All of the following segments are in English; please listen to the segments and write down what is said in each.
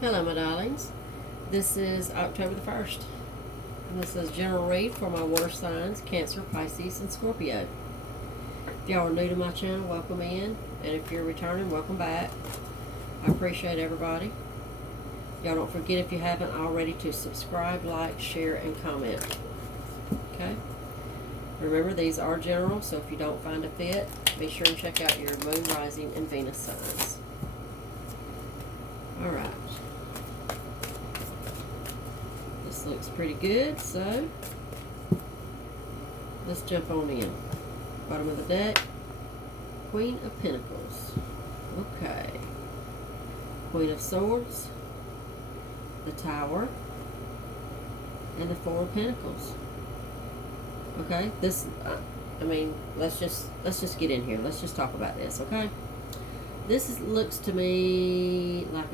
Hello, my darlings. This is October the 1st. And this is general read for my water signs, Cancer, Pisces, and Scorpio. If y'all are new to my channel, welcome in. And if you're returning, welcome back. I appreciate everybody. Y'all don't forget, if you haven't already, to subscribe, like, share, and comment. Okay? Remember, these are general, so if you don't find a fit, be sure and check out your moon, rising, and Venus signs. Alright. This looks pretty good, so let's jump on in. Bottom of the deck, Queen of Pentacles. Okay. Queen of Swords, the Tower, and the Four of Pentacles. Okay, this, I mean, let's just get in here. Let's just talk about this, okay? This looks to me like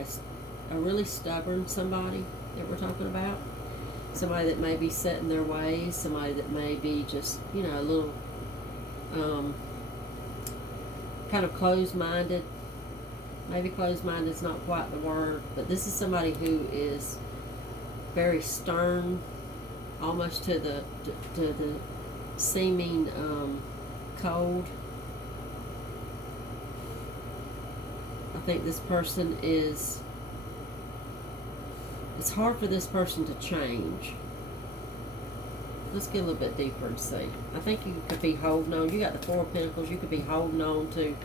a really stubborn somebody that we're talking about. Somebody that may be set in their ways. Somebody that may be just, you know, a little kind of closed-minded. Maybe closed-minded is not quite the word, but this is somebody who is very stern, almost to the seeming cold. I think this person is, it's hard for this person to change. Let's get a little bit deeper and see. I think you could be holding on. You got the Four of Pentacles. You could be holding on to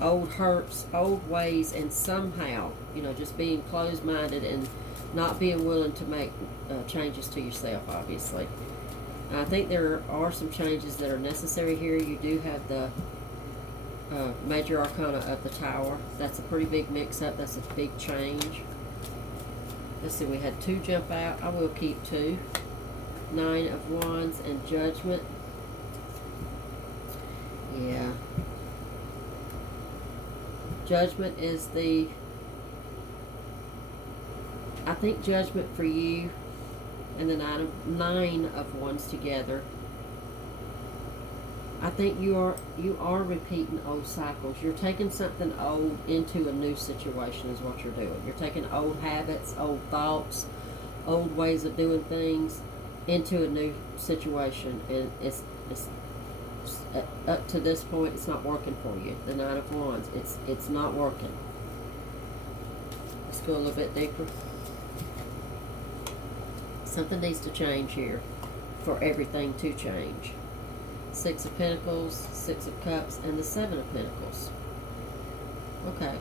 old hurts, old ways, and somehow, you know, just being closed-minded and not being willing to make changes to yourself, obviously. I think there are some changes that are necessary here. You do have the Major Arcana of the Tower. That's a pretty big mix-up. That's a big change. Let's see, we had two jump out. I will keep two. Nine of Wands and Judgment. Yeah. Judgment is the, I think Judgment for you and the nine of Wands together, I think you are repeating old cycles. You're taking something old into a new situation is what you're doing. You're taking old habits, old thoughts, old ways of doing things into a new situation, and it's up to this point, it's not working for you. The Nine of Wands, it's not working. Let's go a little bit deeper. Something needs to change here for everything to change. Six of Pentacles, Six of Cups, and the Seven of Pentacles. Okay.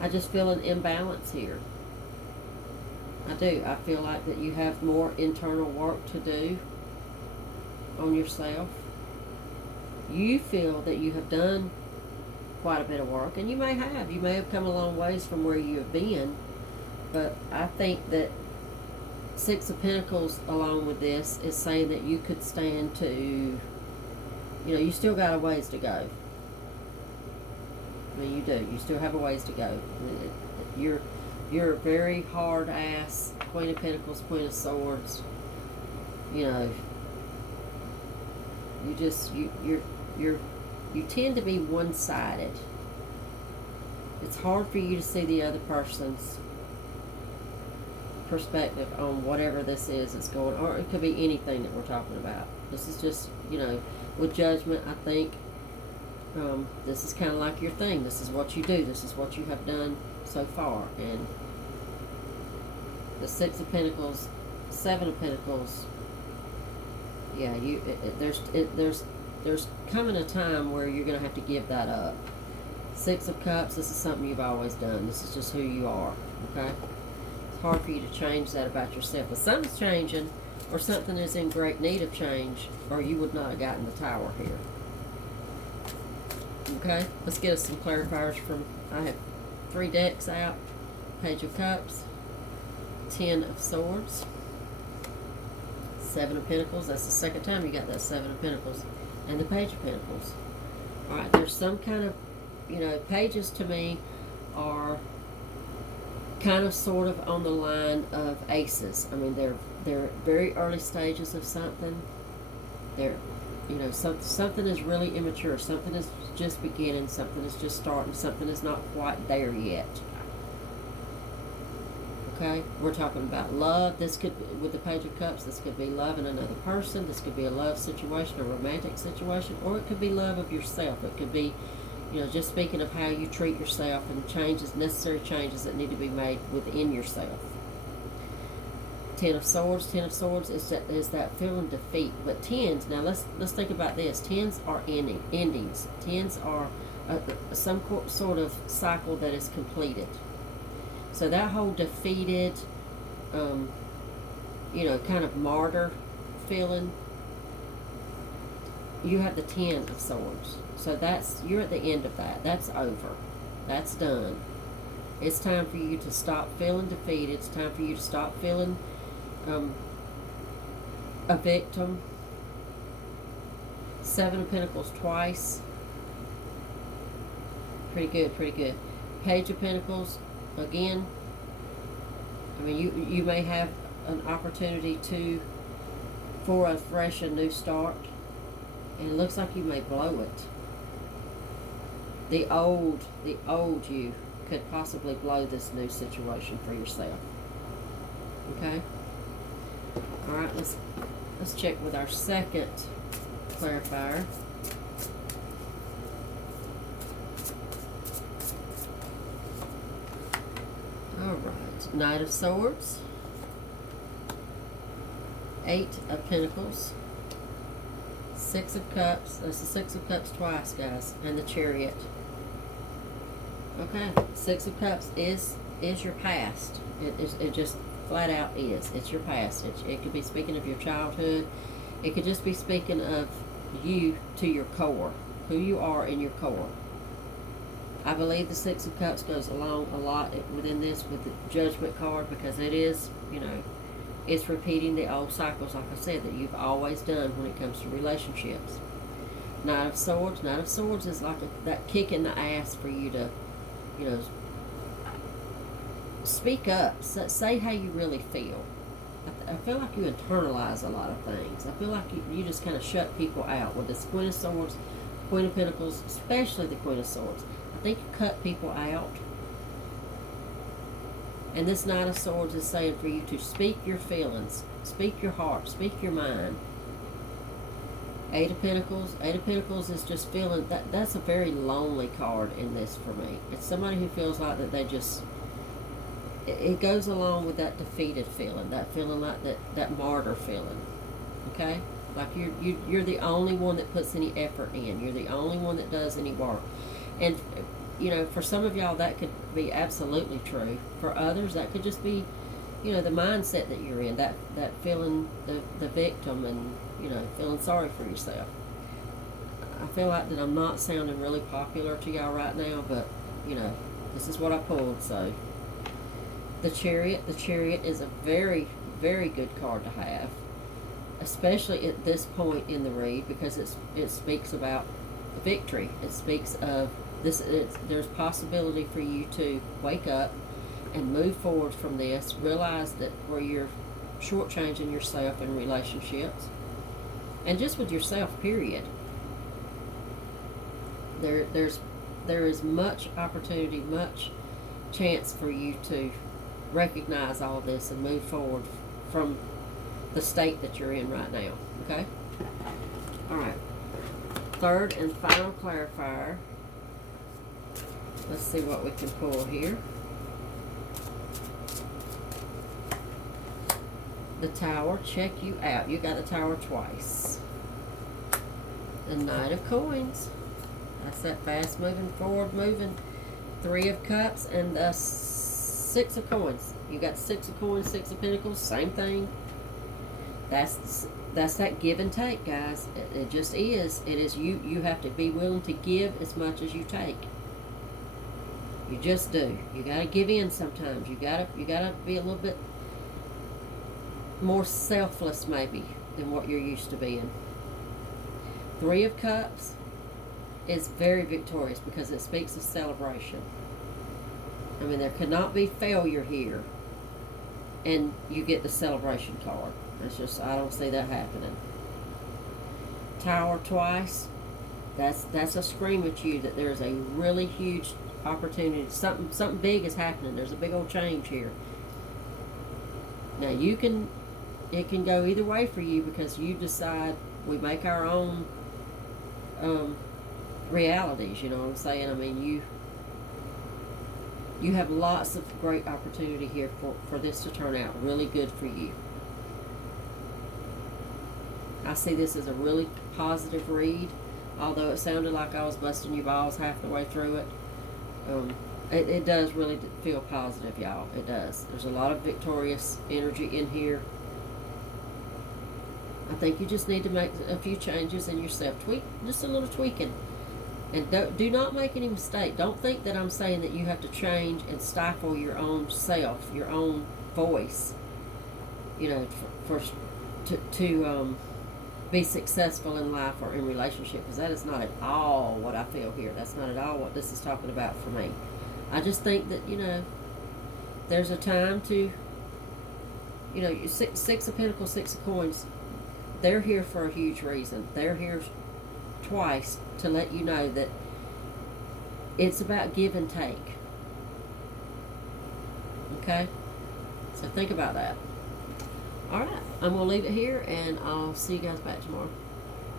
I just feel an imbalance here. I do. I feel like that you have more internal work to do on yourself. You feel that you have done quite a bit of work, and you may have. You may have come a long ways from where you have been, but I think that Six of Pentacles, along with this, is saying that you could stand to, you know, you still got a ways to go. I mean, you do. You still have a ways to go. I mean, you're a very hard ass Queen of Pentacles, Queen of Swords. You know, you just you tend to be one-sided. It's hard for you to see the other person's perspective on whatever this is that's going on, or it could be anything that we're talking about. This is just, you know, with Judgment, I think this is kind of like your thing. This is what you do. This is what you have done so far. And the Six of Pentacles, Seven of Pentacles, yeah, there's coming a time where you're going to have to give that up. Six of Cups, this is something you've always done. This is just who you are, okay? It's hard for you to change that about yourself. But something's changing, or something is in great need of change, or you would not have gotten the Tower here. Okay, let's get us some clarifiers from, I have 3 decks out. Page of Cups, 10 of Swords, Seven of Pentacles. That's the second time you got that Seven of Pentacles. And the Page of Pentacles. Alright, there's some kind of, you know, pages to me are kind of sort of on the line of aces. I mean, they're very early stages of something. They're You know, something is really immature. Something is just beginning. Something is just starting. Something is not quite there yet. Okay, we're talking about love. This could, with the Page of Cups, this could be love in another person. This could be a love situation, a romantic situation, or it could be love of yourself. It could be, you know, just speaking of how you treat yourself and changes, necessary changes that need to be made within yourself. Ten of Swords is that feeling defeat. But tens, now let's think about this. Tens are endings. Tens are some sort of cycle that is completed. So that whole defeated, you know, kind of martyr feeling, you have the Ten of Swords. So you're at the end of that. That's over. That's done. It's time for you to stop feeling defeated. It's time for you to stop feeling a victim. Seven of Pentacles twice. Pretty good, pretty good. Page of Pentacles, again. I mean, you may have an opportunity for a fresh and new start. And it looks like you may blow it. The old you could possibly blow this new situation for yourself. Okay? Alright, let's check with our second clarifier. Alright, Knight of Swords, Eight of Pentacles, Six of Cups. That's the Six of Cups twice, guys, and the Chariot. Okay, Six of Cups is your past. It just flat out is. It's your past. It could be speaking of your childhood. It could just be speaking of you to your core, who you are in your core. I believe the Six of Cups goes along a lot within this with the Judgment card, because it is, you know, it's repeating the old cycles, like I said, that you've always done when it comes to relationships. Knight of Swords is like that kick in the ass for you to, you know, speak up. Say how you really feel. I feel like you internalize a lot of things. I feel like you just kind of shut people out with this Queen of Swords, Queen of Pentacles, especially the Queen of Swords. I think you cut people out. And this Knight of Swords is saying for you to speak your feelings, speak your heart, speak your mind. Eight of Pentacles is just feeling, that's a very lonely card in this for me. It's somebody who feels like that they just, it goes along with that defeated feeling, that feeling like that martyr feeling. Okay? Like you're the only one that puts any effort in. You're the only one that does any work. And, you know, for some of y'all that could be absolutely true. For others that could just be, you know, the mindset that you're in, that feeling the victim and, you know, feeling sorry for yourself. I feel like that I'm not sounding really popular to y'all right now, but, you know, this is what I pulled. So the Chariot is a very, very good card to have, especially at this point in the read, because it speaks about victory. It speaks of this. There's possibility for you to wake up and move forward from this. Realize that where you're shortchanging yourself in relationships, and just with yourself, period. There is much opportunity, much chance for you to recognize all this and move forward from the state that you're in right now. Okay? Alright. Third and final clarifier. Let's see what we can pull here. The Tower, check you out. You got the Tower twice. The Knight of Coins. That's that fast moving, forward moving. Three of Cups and the Six of Coins. You got Six of Coins, Six of Pentacles, same thing. That's that give and take, guys. It just is. It is you have to be willing to give as much as you take. You just do. You gotta give in sometimes. You gotta be a little bit more selfless maybe than what you're used to being. Three of Cups is very victorious because it speaks of celebration. I mean, there cannot be failure here, and you get the celebration card. It's just, I don't see that happening. Tower twice, that's a scream at you that there's a really huge opportunity. Something big is happening. There's a big old change here. Now it can go either way for you, because you decide, we make our own realities, you know what I'm saying? I mean, you have lots of great opportunity here for this to turn out really good for you. I see this as a really positive read, although it sounded like I was busting your balls half the way through it. It does really feel positive, y'all. It does. There's a lot of victorious energy in here. I think you just need to make a few changes in yourself. Just a little tweaking. And do not make any mistake. Don't think that I'm saying that you have to change and stifle your own self, your own voice, you know, to be successful in life or in relationship, because that is not at all what I feel here. That's not at all what this is talking about for me. I just think that, you know, there's a time to, you know, Six of Pentacles, Six of Coins, they're here for a huge reason. They're here twice to let you know that it's about give and take. Okay? So think about that. Alright, I'm going to leave it here, and I'll see you guys back tomorrow.